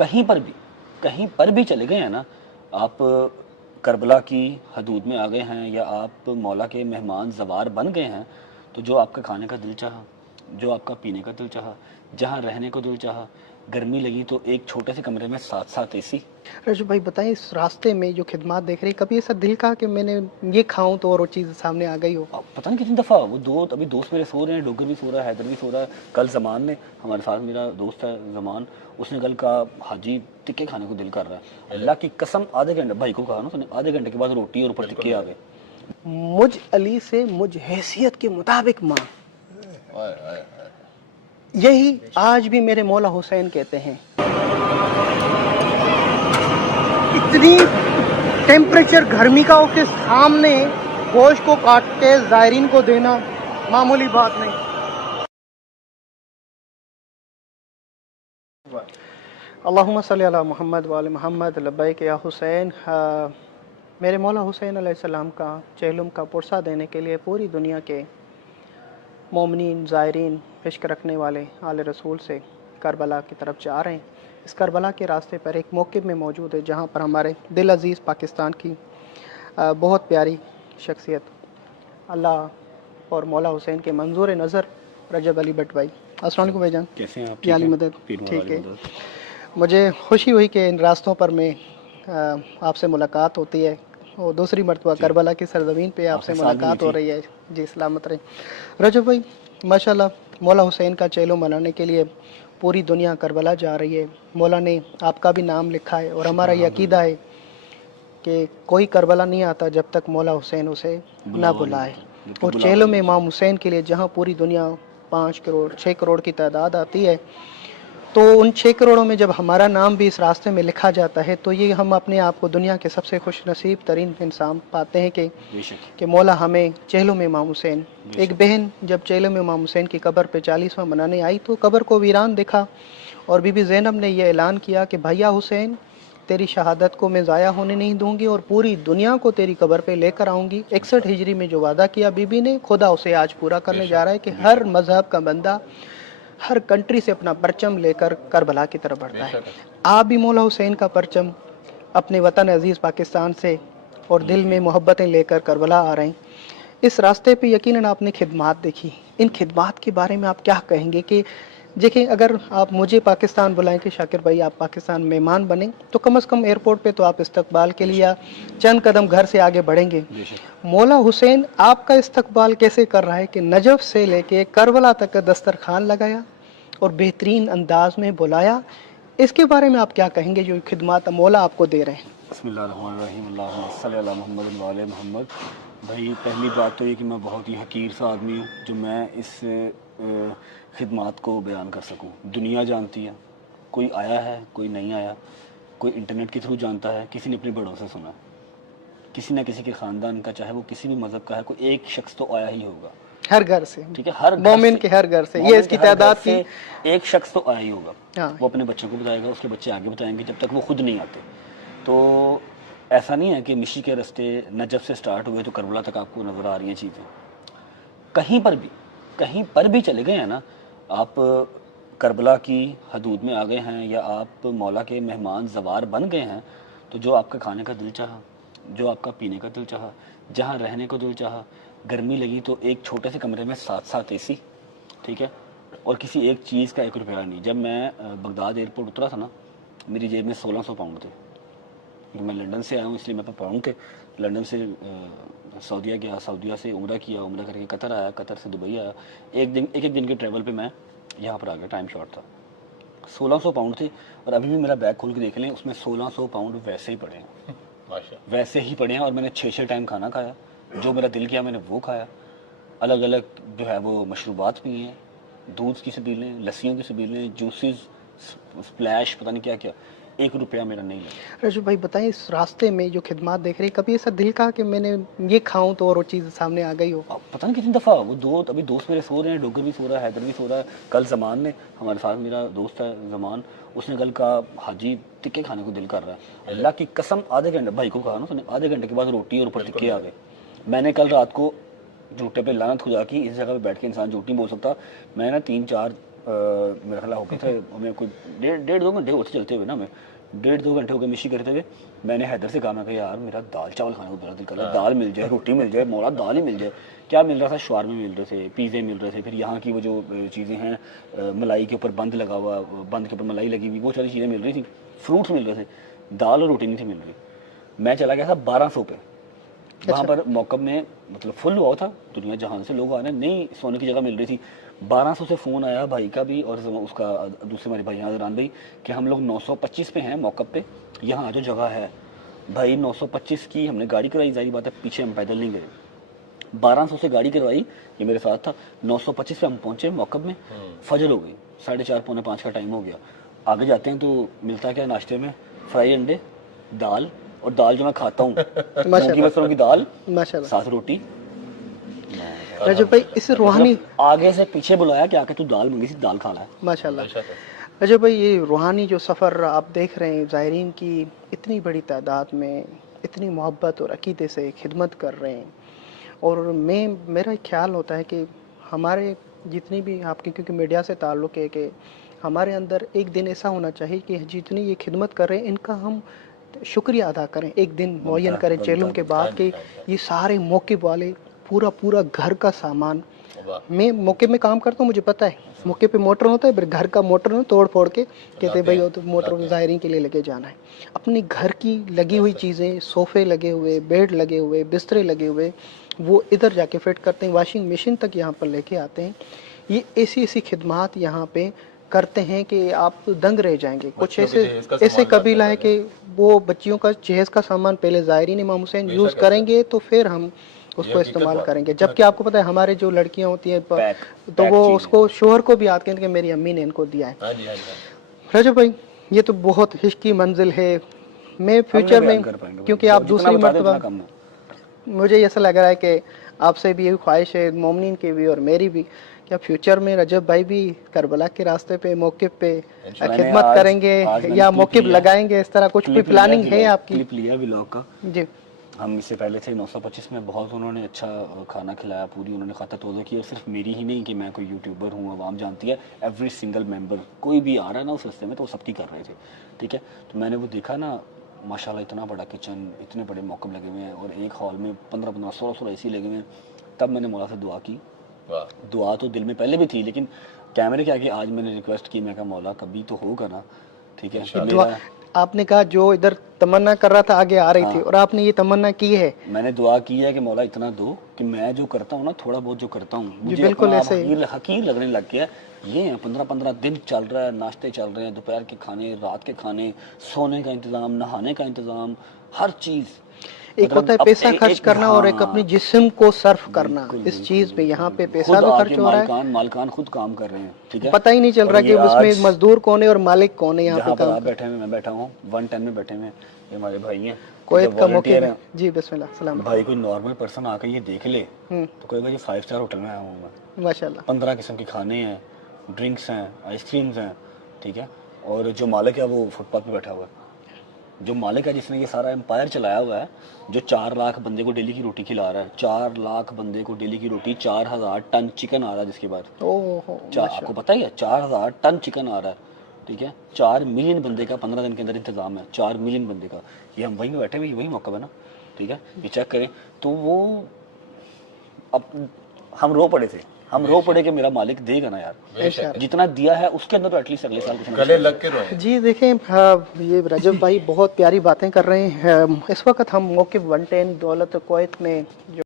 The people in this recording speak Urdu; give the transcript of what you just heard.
کہیں پر بھی چلے گئے ہیں نا آپ، کربلا کی حدود میں آ گئے ہیں یا آپ مولا کے مہمان زوار بن گئے ہیں، تو جو آپ کا کھانے کا دل چاہا، جو آپ کا پینے کا دل چاہا، جہاں رہنے کو دل چاہا، گرمی لگی تو ایک چھوٹے سے کمرے میں 7 اے سی۔ رجب بھائی بتائیں، اس راستے میں جو خدمات دیکھ رہے ہیں، کبھی ایسا دل کا کہ میں نے یہ کھاؤں تو اور وہ چیز سامنے آ گئی ہو؟ پتہ نہیں کتنی دفعہ وہ ابھی دوست میرے سو رہے ہیں، ڈوگر بھی سو رہا ہے، حیدر بھی سو رہا ہے۔ کل زمان نے ہمارے ساتھ، میرا دوست ہے زمان، اس نے کل کہا حاجی ٹکے کھانے کو دل کر رہا ہے۔ اللہ کی قسم آدھے گھنٹے، بھائی کو کہا نا اس نے، آدھے گھنٹے کے بعد روٹی اور اوپر ٹکے آ گئے۔ مجھ علی سے مجھ حیثیت کے مطابق ماں، یہی آج بھی میرے مولا حسین کہتے ہیں۔ اتنی ٹیمپریچر گرمی کا ہو کے سامنے گوشت کو کاٹ کے زائرین کو دینا معمولی بات نہیں۔ اللہم صلی علی محمد وآل محمد، لبیک یا حسین۔ میرے مولا حسین علیہ السلام کا چہلم کا پرسہ دینے کے لیے پوری دنیا کے مومنین، زائرین، عشق رکھنے والے آل رسول سے کربلا کی طرف جا رہے ہیں۔ اس کربلا کے راستے پر ایک موقف میں موجود ہے جہاں پر ہمارے دل عزیز پاکستان کی بہت پیاری شخصیت اللہ اور مولا حسین کے منظور نظر رجب علی بٹ بھائی، السلام علیکم بھائی جان، کیسے ہیں آپ؟ علی مدد؟ ٹھیک ہے۔ مجھے خوشی ہوئی کہ ان راستوں پر میں آپ سے ملاقات ہوتی ہے، اور دوسری مرتبہ کربلا کی سرزمین پہ آپ سے ملاقات ہو رہی ہے۔ جی سلامت رہیں رجب بھائی۔ ماشاءاللہ مولا حسین کا چہلم منانے کے لیے پوری دنیا کربلا جا رہی ہے۔ مولا نے آپ کا بھی نام لکھا ہے، اور ہمارا یہ عقیدہ ہے کہ کوئی کربلا نہیں آتا جب تک مولا حسین اسے نہ بلائے۔ اور چہلم امام حسین کے لیے جہاں پوری دنیا 5 کروڑ 6 کروڑ کی تعداد آتی ہے، تو ان 6 کروڑوں میں جب ہمارا نام بھی اس راستے میں لکھا جاتا ہے تو یہ ہم اپنے آپ کو دنیا کے سب سے خوش نصیب ترین انسان پاتے ہیں کہ مولا ہمیں چہلم امام حسین۔ ایک بہن جب چہلم امام حسین کی قبر پہ 40واں منانے آئی تو قبر کو ویران دیکھا، اور بی بی زینب نے یہ اعلان کیا کہ بھیا حسین، تیری شہادت کو میں ضائع ہونے نہیں دوں گی، اور پوری دنیا کو تیری قبر پہ لے کر آؤں گی۔ 61 ہجری میں جو وعدہ کیا بی بی نے، خدا اسے آج پورا کرنے جا رہا ہے کہ ہر مذہب کا بندہ ہر کنٹری سے اپنا پرچم لے کر کربلا کی طرف بڑھتا ہے۔ آپ بھی مولا حسین کا پرچم اپنے وطن عزیز پاکستان سے اور دل میں محبتیں لے کر کربلا آ رہے ہیں۔ اس راستے پہ یقیناً آپ نے خدمات دیکھی، ان خدمات کے بارے میں آپ کیا کہیں گے؟ کہ دیکھیں، اگر آپ مجھے پاکستان بلائیں کہ شاکر بھائی آپ پاکستان مہمان بنیں، تو کم از کم ایئرپورٹ پہ تو آپ استقبال کے لیے چند قدم گھر سے آگے بڑھیں گے۔ مولا حسین آپ کا استقبال کیسے کر رہا ہے کہ نجف سے لے کے کربلا تک کا دسترخوان لگایا اور بہترین انداز میں بلایا؟ اس کے بارے میں آپ کیا کہیں گے جو خدمات مولا آپ کو دے رہے ہیں؟ بسم اللہ الرحمن الرحیم، اللہم صلی علی محمد وعلی محمد۔ بھائی پہلی بات تو یہ کہ میں بہت ہی حقیر سا آدمی ہوں جو میں اس خدمات کو بیان کر سکوں۔ دنیا جانتی ہے، کوئی آیا ہے کوئی نہیں آیا، کوئی انٹرنیٹ کے تھرو جانتا ہے، کسی نے اپنے بڑوں سے سنا، کسی نہ کسی کے خاندان کا، چاہے وہ کسی بھی مذہب کا ہے، کوئی ایک شخص تو آیا ہی ہوگا، ہر گھر سے، ٹھیک ہے، ہر مومن کے ہر گھر سے، یہ اس کی تعداد کی ایک شخص تو آیا ہی ہوگا۔ وہ اپنے بچوں کو بتائے گا، اس کے بچے آگے بتائیں گے، جب تک وہ خود نہیں آتے۔ تو ایسا نہیں ہے کہ مشی کے رستے نجف سے سٹارٹ ہوئے تو کربلا تک آپ کو نظر آ رہی ہیں چیزیں۔ کہیں پر بھی چلے گئے ہیں نا آپ، کربلا کی حدود میں آ گئے ہیں یا آپ مولا کے مہمان زوار بن گئے ہیں، تو جو آپ کا کھانے کا دل چاہا، جو آپ کا پینے کا دل چاہا، جہاں رہنے کو دل چاہا، گرمی لگی تو ایک چھوٹے سے کمرے میں 7 اے سی، ٹھیک ہے، اور کسی ایک چیز کا 1 روپیہ نہیں۔ جب میں بغداد ایئرپورٹ اترا تھا نا، میری جیب میں 1600 پاؤنڈ تھے، کیونکہ میں لنڈن سے آیا ہوں اس لیے میرے پاس پاؤنڈ تھے۔ لنڈن سے سعودیہ گیا، سعودیہ سے عمرہ کیا، عمرہ کر کے قطر آیا، قطر سے دبئی آیا، ایک دن کے ٹریول پہ میں یہاں پر آ گیا، ٹائم شارٹ تھا۔ 1600 پاؤنڈ تھے، اور ابھی بھی میرا بیگ کھول کے دیکھ لیں، اس میں 1600 پاؤنڈ ویسے ہی پڑے ہیں، ویسے ہی پڑے ہیں، اور میں نے 6 ٹائم کھانا کھایا، جو میرا دل کیا میں نے وہ کھایا، الگ الگ جو ہے وہ مشروبات پیے ہیں، دودھ کی سبیلیں، لسیوں کی سبیلیں، جوسز، سپلیش، پتہ نہیں کیا کیا، 1 روپیہ میرا نہیں لگا۔ رجب بھائی بتائیں، اس راستے میں جو خدمات دیکھ رہے ہیں، کبھی ایسا دل کا کہ میں نے یہ کھاؤں تو اور وہ چیز سامنے آ گئی ہو؟ پتہ نہیں کتنی دفعہ وہ ابھی دوست میرے سو رہے ہیں، ڈوگر بھی سو رہا ہے، حیدر بھی سو رہا ہے۔ کل زمان نے ہمارے ساتھ، میرا دوست ہے زمان، اس نے کل کہا حاجی ٹکے کھانے کو دل کر رہا ہے۔ اللہ کی قسم آدھے گھنٹے، بھائی کو کہا نا اس نے، آدھے گھنٹے کے بعد روٹی اور اوپر ٹکے آ گئے۔ میں نے کل رات کو جھوٹے پہ لعنت خدا کی، اس جگہ پہ بیٹھ کے انسان جھوٹ نہیں بول سکتا، میں نے 3-4 میرا خیال ہو گیا تھا ہمیں کوئی ڈیڑھ دو گھنٹے ہوتے چلتے ہوئے نا، ہمیں 1.5-2 گھنٹے ہو گئے مشی کرتے ہوئے. میں نے حیدر سے کہا، میں کہ یار میرا دال چاول کھانے کو بڑا دل کر رہا ہے، دال مل جائے، روٹی مل جائے، مولا دال ہی مل جائے. کیا مل رہا تھا؟ شوارمے مل رہے تھے، پیزے مل رہے تھے، پھر یہاں کی وہ جو چیزیں ہیں ملائی کے اوپر بند لگا ہوا، بند کے اوپر ملائی لگی ہوئی، وہ ساری چیزیں مل رہی تھیں، فروٹس مل رہے تھے، دال اور روٹی نہیں تھی مل رہی. میں چلا گیا تھا 1200 پہ. وہاں پر موقع میں مطلب فل ہوا تھا، دنیا جہان سے لوگ آ رہے ہیں، نئی سونے کی جگہ مل رہی تھی. 1200 سے فون آیا بھائی کا بھی اور اس کا دوسرے ہمارے بھائی حضران بھائی کہ ہم لوگ 925 پہ ہیں موقع پہ، یہاں آ جو جگہ ہے. بھائی 925 کی ہم نے گاڑی کرائی، ظاہری بات ہے پیچھے ہم پیدل نہیں گئے. 1200 سے گاڑی کروائی، یہ میرے ساتھ تھا. 925 پہ ہم پہنچے موقع میں، فجر ہو گئی، 4:30 پونے 5 کا ٹائم ہو گیا. آگے جاتے ہیں تو ملتا کیا ناشتے میں؟ فرائی انڈے، دال، اور دال جو میں کھاتا ہوں مونگ کی مسروں کی دال، ساتھ روٹی. رجب بھائی اس روحانی آگے سے پیچھے بلایا کہ آ کے تو دال منگی تھی، دال کھا لا ہے. ماشاءاللہ. رجب بھائی یہ روحانی جو سفر آپ دیکھ رہے ہیں، زائرین کی اتنی بڑی تعداد میں اتنی محبت اور عقیدے سے خدمت کر رہے ہیں، اور میرا خیال ہوتا ہے کہ ہمارے جتنی بھی آپ کی، کیونکہ میڈیا سے تعلق ہے، کہ ہمارے اندر ایک دن ایسا ہونا چاہیے کہ جتنی یہ خدمت کر رہے ہیں ان کا ہم شکریہ ادا کریں، ایک دن معین کریں چیلم کے بعد کہ یہ سارے موقع والے پورا گھر کا سامان. میں موقع میں کام کرتا ہوں، مجھے پتہ ہے موقع پہ موٹر ہوتا ہے، پھر گھر کا موٹر توڑ پھوڑ کے کہتے ہیں بھائی تو موٹر زائرین کے لیے لگے جانا ہے. اپنی گھر کی لگی ہوئی چیزیں، صوفے لگے ہوئے، بیڈ لگے ہوئے، بسترے لگے ہوئے، وہ ادھر جا کے فٹ کرتے ہیں، واشنگ مشین تک یہاں پر لے کے آتے ہیں. یہ ایسی خدمات یہاں پہ کرتے ہیں کہ آپ دنگ رہ جائیں گے. کچھ ایسے قبیلہ ہے کہ وہ بچیوں کا جہیز کا سامان پہلے زائرین امام حسین یوز کریں گے تو پھر ہم اس کو استعمال کریں گے. جبکہ آپ کو پتہ ہے ہمارے جو لڑکیاں ہوتی ہیں تو وہ اس کو شوہر کو بھی آتے ہیں کہ میری امی نے ان کو دیا ہے. رجب بھائی یہ تو بہت عشقی منزل ہے. میں فیوچر میں، کیونکہ آپ دوسری مرتبہ، مجھے ایسا لگ رہا ہے کہ آپ سے بھی یہی خواہش ہے، مومنین کی بھی اور میری بھی، کیا فیوچر میں رجب بھائی بھی کربلا کے راستے پہ موقف پہ خدمت کریں گے یا موقف لگائیں گے؟ اس طرح کچھ کوئی پلاننگ ہے آپ کی؟ کلپ لیا ولاگ کا. جی ہم اس سے پہلے تھے 925 میں، بہت انہوں نے اچھا کھانا کھلایا، پوری انہوں نے خاطر توضع کی. اور صرف میری ہی نہیں کہ میں کوئی یوٹیوبر ہوں، عوام جانتی ہے، ایوری سنگل ممبر کوئی بھی آ رہا ہے نا اس رستے میں تو وہ سب کی کر رہے تھے. ٹھیک ہے، تو میں نے وہ دیکھا نا، ماشاءاللہ اتنا بڑا کچن، اتنے بڑے موقع لگے ہوئے ہیں، اور ایک ہال میں 15 16 اے سی لگے ہوئے ہیں. تب میں نے مولا سے دعا کی. دعا تو دل میں پہلے بھی تھی، لیکن کیمرے کے آگے آج میں نے ریکویسٹ کی، میں کہا مولا کبھی تو ہوگا نا. ٹھیک ہے، آپ نے کہا جو ادھر تمنا کر رہا تھا آگے آ رہی تھی، اور آپ نے یہ تمنا کی ہے. میں نے دعا کی ہے کہ مولا اتنا دو کہ میں جو کرتا ہوں نا، تھوڑا بہت جو کرتا ہوں مجھے بالکل ایسے حقیر لگنے لگ گیا. یہ ہیں 15 دن چل رہا ہے، ناشتے چل رہے ہیں، دوپہر کے کھانے، رات کے کھانے، سونے کا انتظام، نہانے کا انتظام، ہر چیز. ایک ہوتا ہے پیسہ خرچ کرنا اور ایک اپنی جسم کو صرف کرنا اس چیز پہ. یہاں پہ پیسہ بھی خرچ ہو رہا ہے، مالکان خود کام کر رہے ہیں. ٹھیک ہے، پتہ ہی نہیں چل رہا کہ اس میں مزدور کون ہے اور مالک کون ہے. یہاں جہاں پر آپ بیٹھے ہوئے میں بیٹھا ہوں 110 میں بیٹھے ہوئے، یہ ہمارے بھائی ہیں کویت کا موقع ہے. جی بسم اللہ. السلام بھائی کوئی نارمل پرسن آ کے یہ دیکھ لے تو کہے گا یہ 5 اسٹار ہوٹل میں آیا ہوں میں. ماشاءاللہ 15 قسم کے کھانے ہیں، ڈرنکس ہیں، آئس کریمز ہیں. ٹھیک ہے، اور جو مالک ہے وہ فٹ پاتھ پہ بیٹھا ہوا ہے. جو مالک ہے جس نے یہ سارا امپائر چلایا ہوا ہے، جو 4 لاکھ بندے کو ڈیلی کی روٹی کھلا رہا ہے، 4 لاکھ بندے کو ڈیلی کی روٹی، 4000 ٹن چکن آ رہا ہے جس کے بعد. آپ کو پتہ ہی ہے 4000 ٹن چکن آ رہا ہے. ٹھیک ہے، 4 ملین بندے کا 15 دن کے اندر انتظام ہے. 4 ملین بندے کا. یہ ہم وہیں بیٹھے ہوئے، وہی موقع ہے نا. ٹھیک ہے، یہ چیک کریں تو وہ اب ہم رو پڑے تھے، ہم رو پڑے کہ میرا مالک دے گا نا یار، جتنا دیا ہے اس کے اندر تو ایٹ لیسٹ اگلے سال گلے لگ کے روئے. جی دیکھیں یہ رجب بھائی بہت پیاری باتیں کر رہے ہیں. اس وقت ہم موقف 110 دولت کویت میں جو